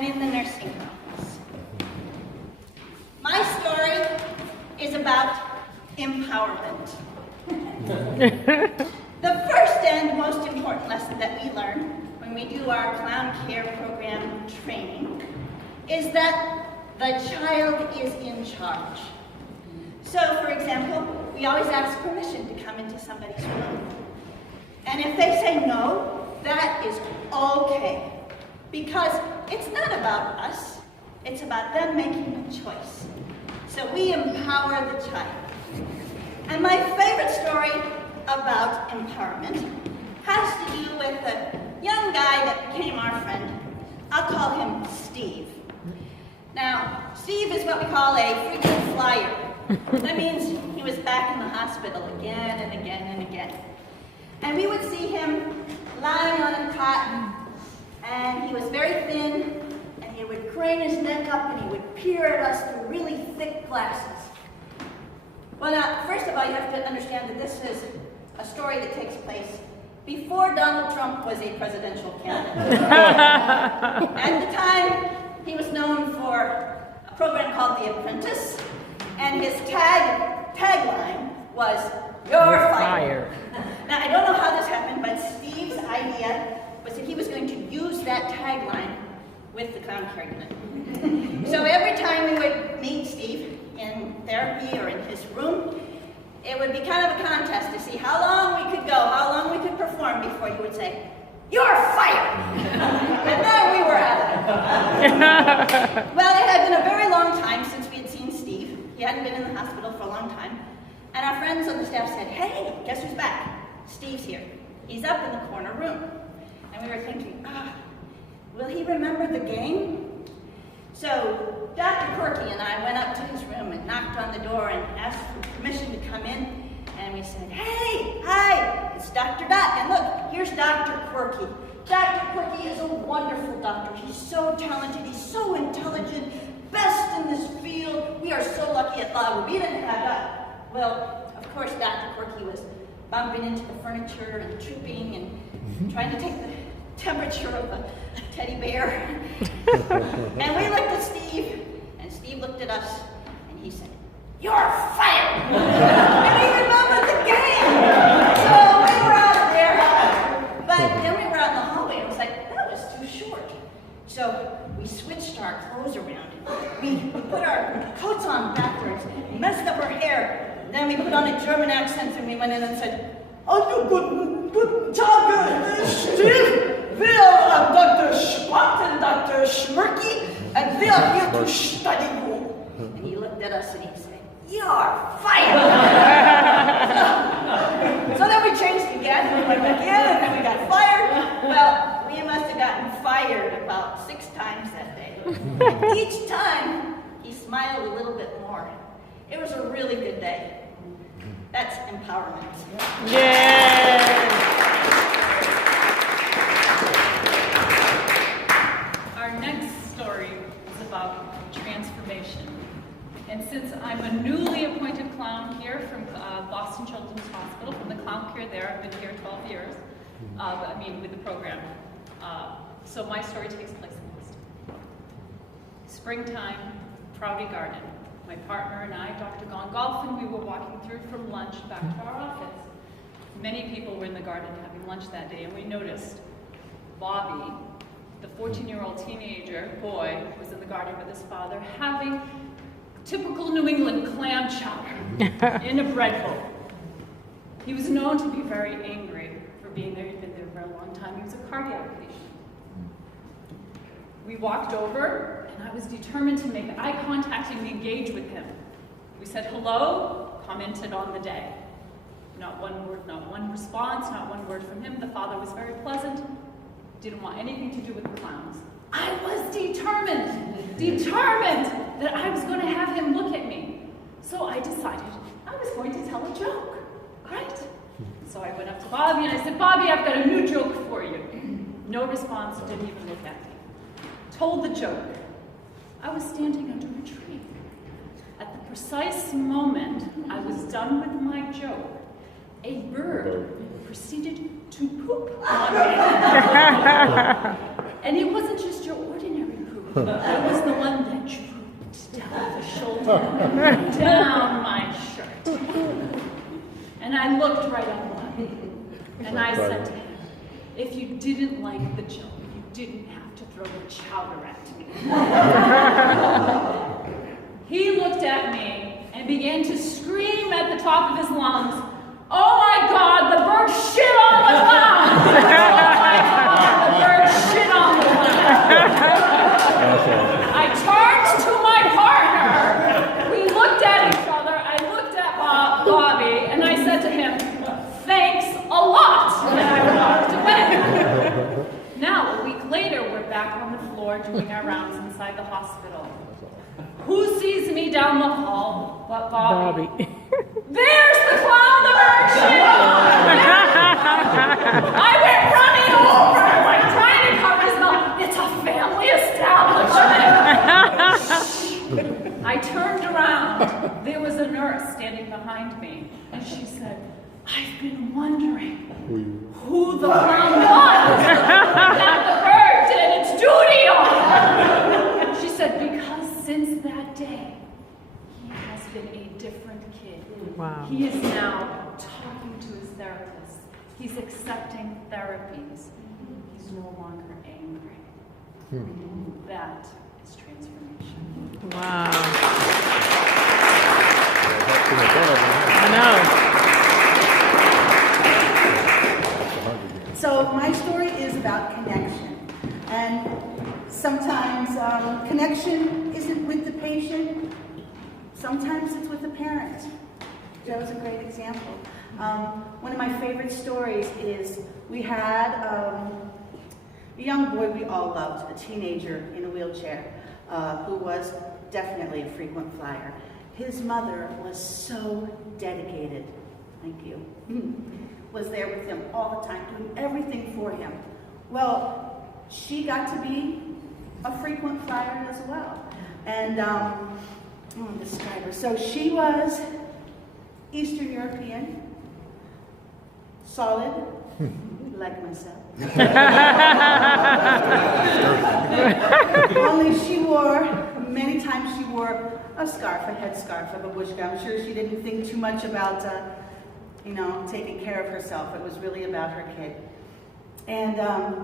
and in the nursing homes. My story is about empowerment. The first and most important lesson that we learn when we do our clown care program training is that the child is in charge. So, for example, we always ask permission to come into somebody's room. And if they say no, that is okay. Because it's not about us, it's about them making a choice. So we empower the child. And my favorite story about empowerment has to do with a young guy that became our friend. I'll call him Steve. Now, Steve is what we call a frequent flyer. That means he was back in the hospital again and again and again. And we would see him lying on a cot, and he was very thin, and he would crane his neck up and he would peer at us through really thick glasses. Well, now, first of all, you have to understand that this is a story that takes place before Donald Trump was a presidential candidate. At the time, he was known for a program called The Apprentice, and his tagline was, "You're fired." Now, I don't know how this happened, but Steve's idea was that he was going to use that tagline with the clown care unit. So every time we would meet Steve in therapy or in his room, it would be kind of a contest to see how long we could go, how long we could perform before he would say, "You're fired!" And then we were out of it. Well, it had been a very long time since we had seen Steve. He hadn't been in the hospital for a long time. And our friends on the staff said, "Hey, guess who's back? Steve's here. He's up in the corner room." And we were thinking, will he remember the game? So Dr. Quirky and I went up to his room and knocked on the door and asked for permission to come in. And we said, "Hey, hi, it's Dr. Dot. And look, here's Dr. Quirky. Dr. Quirky is a wonderful doctor. He's so talented, he's so intelligent, best in this field. We are so lucky at Law. We didn't have that." Well, of course, Dr. Quirky was bumping into the furniture and trooping and trying to take the temperature of a teddy bear. And we looked at Steve, and Steve looked at us, and he said, "You're fired!" And he remembered the game. So we were out there, but then we were out in the hallway, and it was like, that was too short. So we switched our clothes around. We put our coats on backwards, messed up our hair. Then we put on a German accent, and we went in and said, "Oh, guten Tag, Steve. Wir are Dr. Schmuck and Dr. Schmurky, and we are here to study you." And he looked at us and he said, "You're fired!" So then we changed again, and we went back in, and then we got fired. Well, we must have gotten fired about 6 times that day. Each time, he smiled a little bit more. It was a really good day. That's empowerment. Yay! Our next story is about transformation. And since I'm a newly appointed clown here from Boston Children's Hospital, from the clown care there, I've been here 12 years, with the program. So my story takes place in Boston. Springtime, Prouty Garden. My partner and I, Dr. Gone Golfin, we were walking through from lunch back to our office. Many people were in the garden having lunch that day, and we noticed Bobby, the 14-year-old teenager boy, was in the garden with his father having typical New England clam chowder in a bread bowl. He was known to be very angry for being there. He'd been there for a long time. He was a cardiac patient. We walked over, and I was determined to make eye contact and engage with him. We said hello, commented on the day. Not one word, not one response, not one word from him. The father was very pleasant, didn't want anything to do with the clowns. I was determined that I was going to have him look at me. So I decided I was going to tell a joke, right? So I went up to Bobby and I said, "Bobby, I've got a new joke for you." No response, didn't even look at me. Told the joke. I was standing under a tree. At the precise moment I was done with my joke, a bird proceeded to poop on me. And it wasn't just your ordinary poop. I was the one that drooped down the shoulder, down my shirt. And I looked right at him, and I said to him, if you didn't like the joke, you didn't have to throw the chowder at me. He looked at me and began to scream at the top of his lungs, oh my God, the bird shit on the clown! Oh my God, the bird shit on the clown! I turned to my partner. We looked at each other. I looked at Bobby, and I said to him, thanks a lot, and I walked away. Now, a week later, we're back on the floor doing our rounds inside the hospital. Who sees me down the hall but Bobby? There's the clown the bird shit on! I went running over, like trying to cover his mouth. It's a family establishment. I turned around. There was a nurse standing behind me, and she said, I've been wondering who the clown was that the bird did its duty on. She said, because since that day, he has been a different kid. Wow. He is now talking to his therapist. He's accepting therapies. He's no longer angry. That is transformation. Wow. I know. So my story is about connection. And sometimes connection isn't with the patient. Sometimes it's with the parent. That was a great example. One of my favorite stories is we had a young boy we all loved, a teenager in a wheelchair, who was definitely a frequent flyer. His mother was so dedicated, thank you, was there with him all the time, doing everything for him. Well, she got to be a frequent flyer as well. And I'm going to describe her. So she was Eastern European, solid, like myself. Only many times she wore a scarf, a headscarf of a bush gown. I'm sure she didn't think too much about, taking care of herself. It was really about her kid. And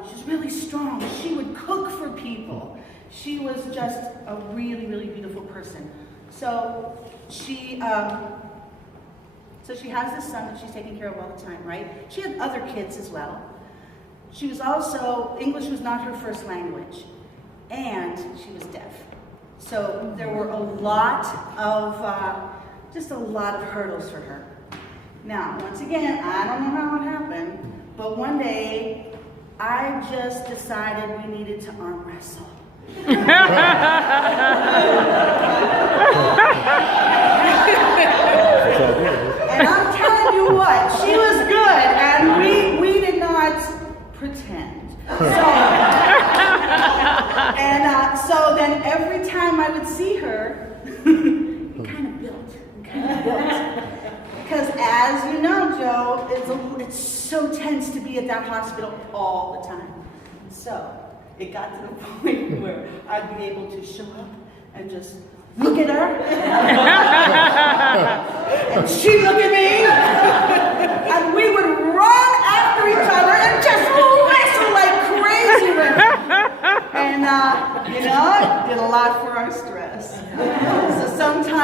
she's really strong. She would cook for people. She was just a really, really beautiful person. So she has this son that she's taking care of all the time, right? She had other kids as well. She was also, English was not her first language, and she was deaf. So there were a lot of hurdles for her. Now, once again, I don't know how it happened, but one day, I just decided we needed to arm wrestle. And I'm telling you what, she was good, and we did not pretend. So then every time I would see her, it kind of built. Because as you know, Joe, it's so tense to be at that hospital all the time. So it got to the point where I'd be able to show up and just look at her, and she'd look at me, and we would run after each other and just wrestle like crazy women. And it did a lot for our stress. So sometimes